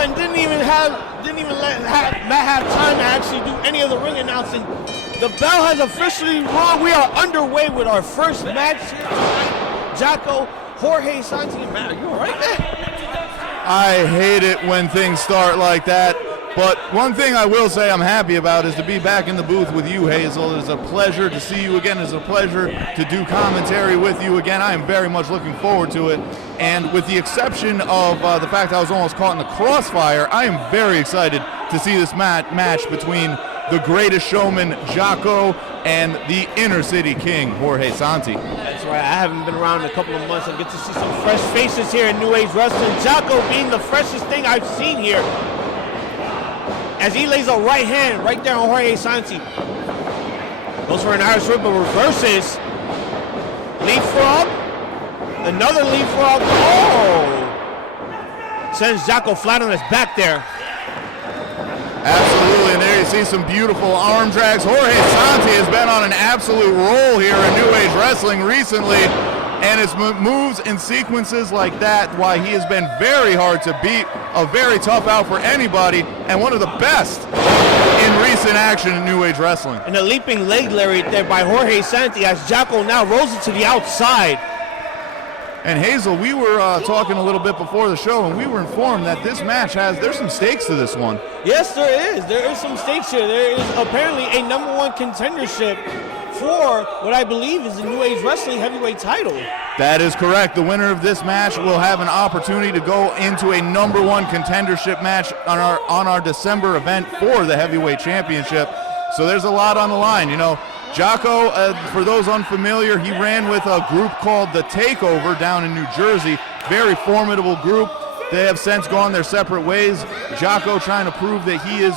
and didn't even let Matt have time to actually do any of the ring announcing. The bell has officially rung. We are underway with our first match here tonight. Jaco, Jorge Santi, and Matt, are you all right, man? I hate it when things start like that. But one thing I will say I'm happy about is to be back in the booth with you, Hazel. It is a pleasure to see you again. It is a pleasure to do commentary with you again. I am very much looking forward to it. And with the exception of the fact I was almost caught in the crossfire, I am very excited to see this match between the greatest showman, Jaco, and the Innercity King, Jorge Santi. That's right. I haven't been around in a couple of months. I get to see some fresh faces here in New Age Wrestling. Jaco being the freshest thing I've seen here, as he lays a right hand right there on Jorge Santi. Goes for an Irish whip, but reverses. Leapfrog. Another leapfrog. Oh! Sends Jaco flat on his back there. Absolutely, and there you see some beautiful arm drags. Jorge Santi has been on an absolute roll here in New Age Wrestling recently, and it's moves and sequences like that why he has been very hard to beat, a very tough out for anybody, and one of the best in recent action in New Age Wrestling. And a leaping leg lariat there by Jorge Santi as Jaco now rolls it to the outside. And Hazel, we were talking a little bit before the show, and we were informed that this match there's some stakes to this one. Yes, there is. There is some stakes here. There is apparently a #1 contendership for what I believe is the New Age Wrestling heavyweight title. That is correct. The winner of this match will have an opportunity to go into a #1 contendership match on our December event for the heavyweight championship. So there's a lot on the line, you know. Jaco, for those unfamiliar, he ran with a group called The Takeover down in New Jersey. Very formidable group. They have since gone their separate ways. Jaco trying to prove that he is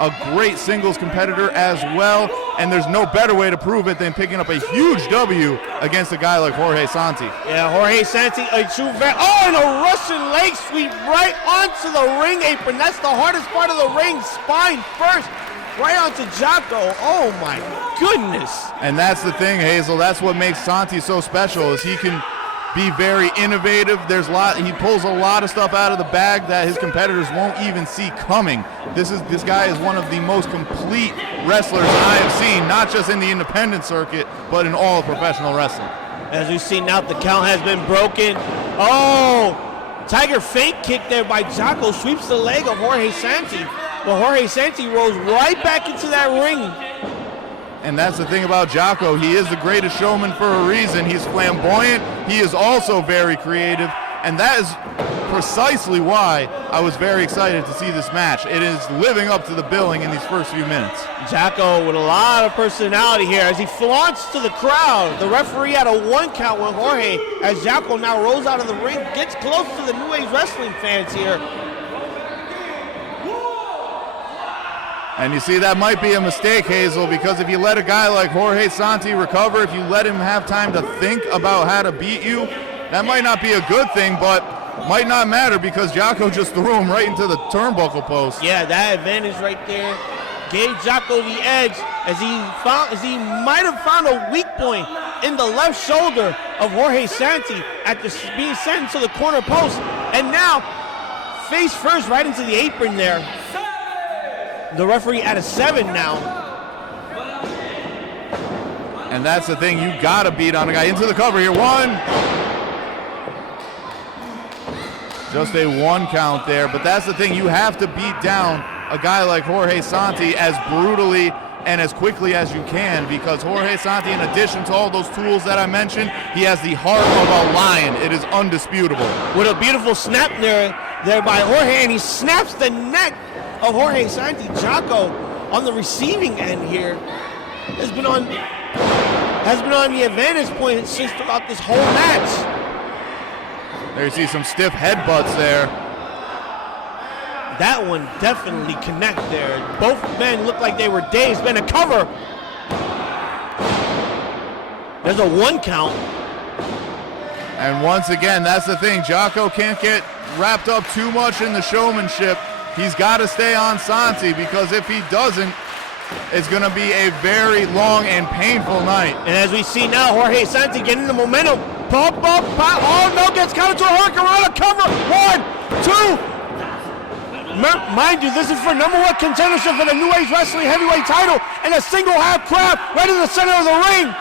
a great singles competitor as well, and there's no better way to prove it than picking up a huge W against a guy like Jorge Santi. Yeah, Jorge Santi, a true vet. Oh, and a Russian leg sweep right onto the ring apron. That's the hardest part of the ring, spine first. Right onto Jaco. Oh my goodness. And that's the thing, Hazel. That's what makes Santi so special, is he can be very innovative. He pulls a lot of stuff out of the bag that his competitors won't even see coming. This guy is one of the most complete wrestlers I have seen, not just in the independent circuit, but in all of professional wrestling. As we see now, the count has been broken. Oh, Tiger fake kick there by Jaco, sweeps the leg of Jorge Santi. But Jorge Santi rolls right back into that ring. And that's the thing about Jaco. He is the greatest showman for a reason. He's flamboyant. He is also very creative. And that is precisely why I was very excited to see this match. It is living up to the billing in these first few minutes. Jaco with a lot of personality here as he flaunts to the crowd. The referee had a 1 count with Jorge as Jaco now rolls out of the ring, gets close to the New Age Wrestling fans here. And you see, that might be a mistake, Hazel, because if you let a guy like Jorge Santi recover, if you let him have time to think about how to beat you, that might not be a good thing, but might not matter because Jaco just threw him right into the turnbuckle post. Yeah, that advantage right there gave Jaco the edge as he might have found a weak point in the left shoulder of Jorge Santi after being sent into the corner post. And now, face first right into the apron there. The referee at a 7 now. And that's the thing, you gotta beat on a guy. Into the cover here, 1. Just a 1 count there, but that's the thing, you have to beat down a guy like Jorge Santi as brutally and as quickly as you can, because Jorge Santi, in addition to all those tools that I mentioned, he has the heart of a lion. It is undisputable. With a beautiful snap there by Jorge, and he snaps the neck of Jorge Santi. Jaco on the receiving end here has been on the advantage point since throughout this whole match. There you see some stiff headbutts there. That one definitely connect there. Both men look like they were dazed. Been a cover. There's a 1 count. And once again, that's the thing. Jaco can't get wrapped up too much in the showmanship. He's got to stay on Santi, because if he doesn't, it's going to be a very long and painful night. And as we see now, Jorge Santi getting the momentum. Pop, pop, pop. Oh no, gets counted to a hurricane. Cover. 1, 2. Mind you, this is for number one contendership for the New Age Wrestling Heavyweight title, and a single half crab right in the center of the ring.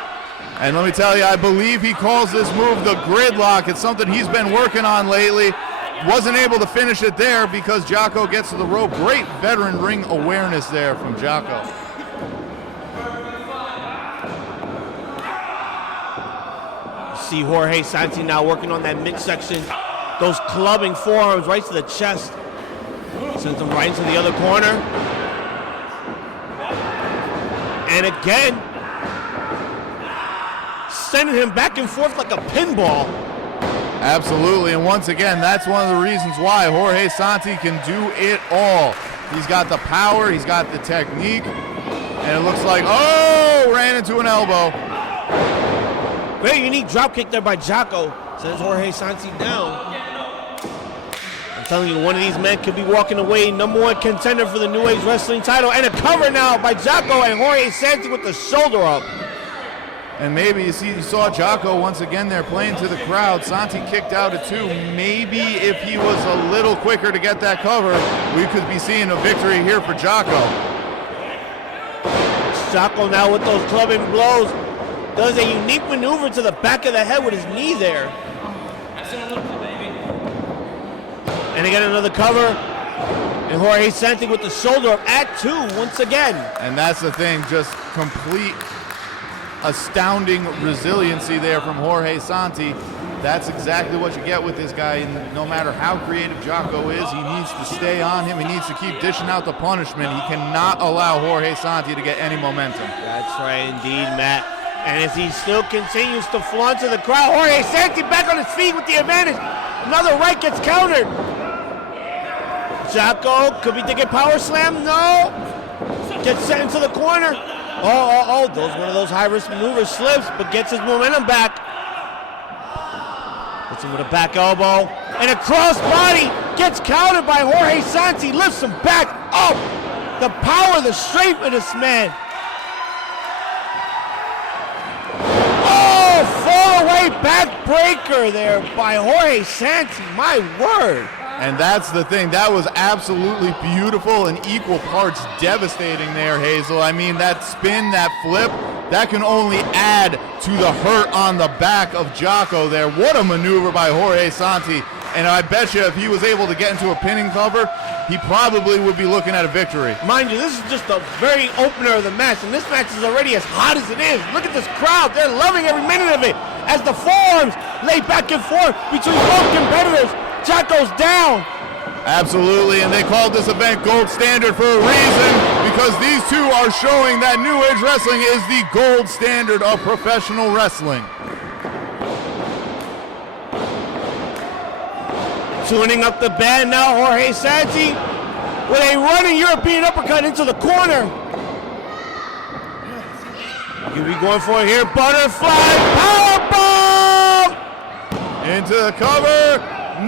And let me tell you, I believe he calls this move the gridlock. It's something he's been working on lately. Wasn't able to finish it there because Jaco gets to the rope. Great veteran ring awareness there from Jaco. See Jorge Santi now working on that midsection. Those clubbing forearms right to the chest. Sends him right into the other corner. And again, sending him back and forth like a pinball. Absolutely, and once again, that's one of the reasons why Jorge Santi can do it all. He's got the power, he's got the technique, and it looks like, oh, ran into an elbow. Very unique drop kick there by Jaco. Sends Jorge Santi down. I'm telling you, one of these men could be walking away number one contender for the New Age Wrestling title. And a cover now by Jaco and Jorge Santi with the shoulder up. And maybe you saw Jaco once again there playing to the crowd. Santi kicked out at 2. Maybe if he was a little quicker to get that cover, we could be seeing a victory here for Jaco. Jaco now with those clubbing blows. Does a unique maneuver to the back of the head with his knee there. And again, another cover. And Jorge Santi with the shoulder up at 2 once again. And that's the thing, just complete astounding resiliency there from Jorge Santi. That's exactly what you get with this guy. And no matter how creative Jaco is, he needs to stay on him. He needs to keep dishing out the punishment. He cannot allow Jorge Santi to get any momentum. That's right indeed, Matt. And as he still continues to flaunt to the crowd, Jorge Santi back on his feet with the advantage. Another right gets countered. Jaco, could be thinking power slam? No. Gets sent into the corner. Oh, those one of those high-risk maneuvers, slips, but gets his momentum back. Hits him with a back elbow. And a cross body gets countered by Jorge Santi. Lifts him back up. The power, the strength of this man. Fall away backbreaker there by Jorge Santi, my word. And that's the thing, that was absolutely beautiful and equal parts devastating there, Hazel. I mean, that spin, that flip, that can only add to the hurt on the back of Jaco there. What a maneuver by Jorge Santi. And I bet you if he was able to get into a pinning cover, he probably would be looking at a victory. Mind you, this is just the very opener of the match, and this match is already as hot as it is. Look at this crowd. They're loving every minute of it as the forearms lay back and forth between both competitors. Jaco's down. Absolutely, and they called this event Gold Standard for a reason, because these two are showing that New Age Wrestling is the gold standard of professional wrestling. Tuning up the band now, Jorge Santi with a running European uppercut into the corner. Could be going for it here, butterfly powerbomb! Into the cover,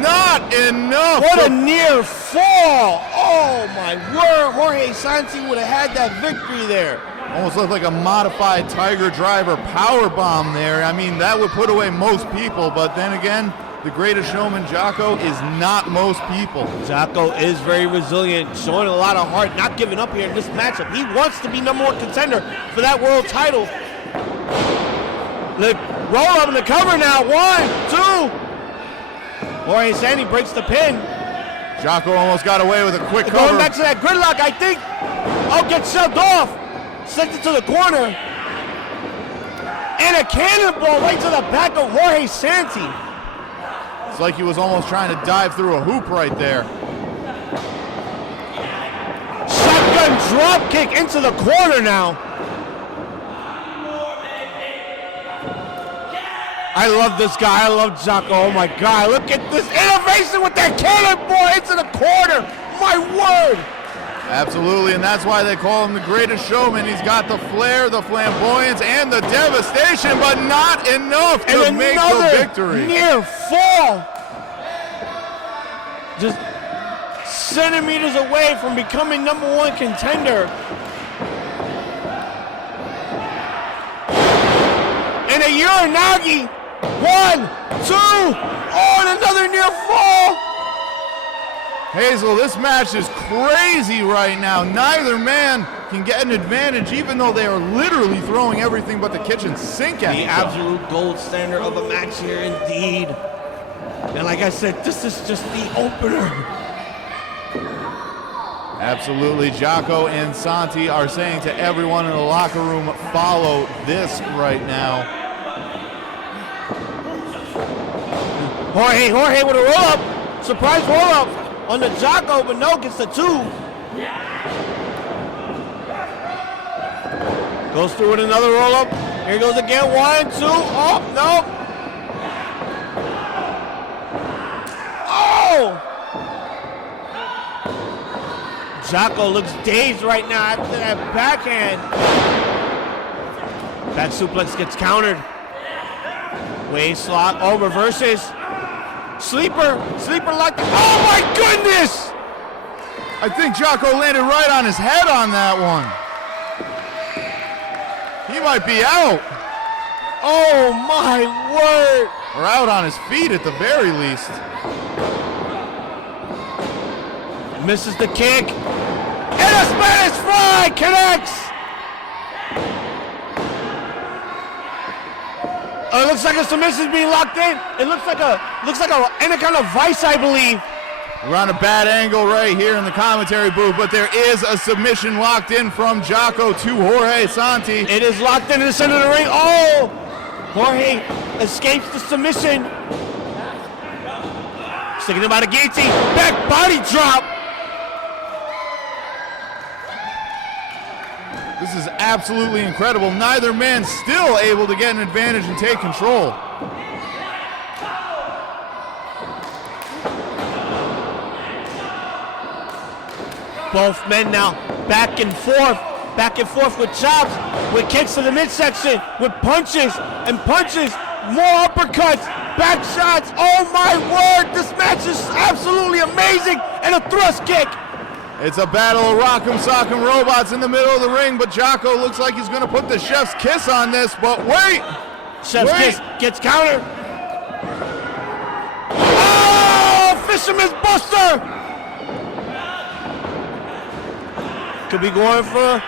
not enough. What a near fall. Oh my word, Jorge Santi would have had that victory there. Almost looked like a modified Tiger Driver powerbomb there. I mean, that would put away most people, but then again, the greatest showman, Jaco, is not most people. Jaco is very resilient, showing a lot of heart, not giving up here in this matchup. He wants to be number one contender for that world title. The roll up in the cover now. 1, 2. Jorge Santi breaks the pin. Jaco almost got away with a quick cover. Going back to that gridlock, I think. Oh, gets shoved off. Sent it to the corner. And a cannonball right to the back of Jorge Santi. It's like he was almost trying to dive through a hoop right there. Shotgun drop kick into the corner now. I love this guy. I love Jaco. Oh my God. Look at this innovation with that cannonball into the corner. My word. Absolutely, and that's why they call him the greatest showman. He's got the flair, the flamboyance, and the devastation, but not enough to make the victory. Near fall. Just centimeters away from becoming number one contender. And a Uranagi. 1, 2. Oh, and another near fall. Hazel, this match is crazy right now. Neither man can get an advantage, even though they are literally throwing everything but the kitchen sink at The each other. absolute gold standard of a match here indeed. And like I said, this is just the opener. Absolutely. Jaco and Santi are saying to everyone in the locker room, follow this right now. Jorge with a roll-up. Surprise roll-up on the Jaco, but no, gets the 2. Goes through with another roll-up. Here goes again, 1, 2. Oh, no. Oh! Jaco looks dazed right now after that backhand. Back suplex gets countered. Waist lock. Oh, reverses. Sleeper locked. Oh my goodness! I think Jaco landed right on his head on that one. He might be out. Oh my word! Or out on his feet at the very least. Misses the kick. And a Spanish fly connects! It looks like a submission being locked in. It looks like any kind of vice, I believe. We're on a bad angle right here in the commentary booth, but there is a submission locked in from Jaco to Jorge Santi. It is locked in the center of the ring. Oh! Jorge escapes the submission. Sticking about a guillotine. Back body drop. This is absolutely incredible. Neither man still able to get an advantage and take control. Both men now back and forth with chops, with kicks to the midsection, with punches, more uppercuts, back shots. Oh my word, this match is absolutely amazing, and a thrust kick. It's a battle of rock'em sock'em robots in the middle of the ring, but Jaco looks like he's gonna put the chef's kiss on this, but wait! Chef's kiss gets countered. Oh, Fisherman's Buster! Could be going for...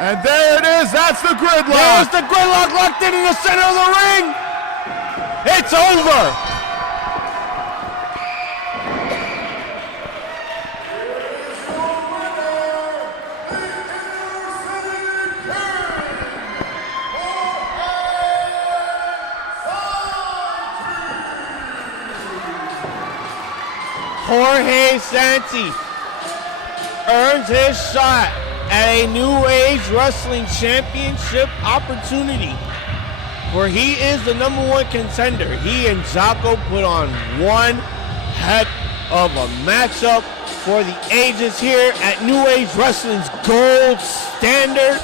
And there it is, that's the gridlock! There's the gridlock locked in the center of the ring! It's over! Jorge Santi earns his shot at a New Age Wrestling Championship opportunity, where he is the #1 contender. He and Jaco put on one heck of a matchup for the ages here at New Age Wrestling's Gold Standard.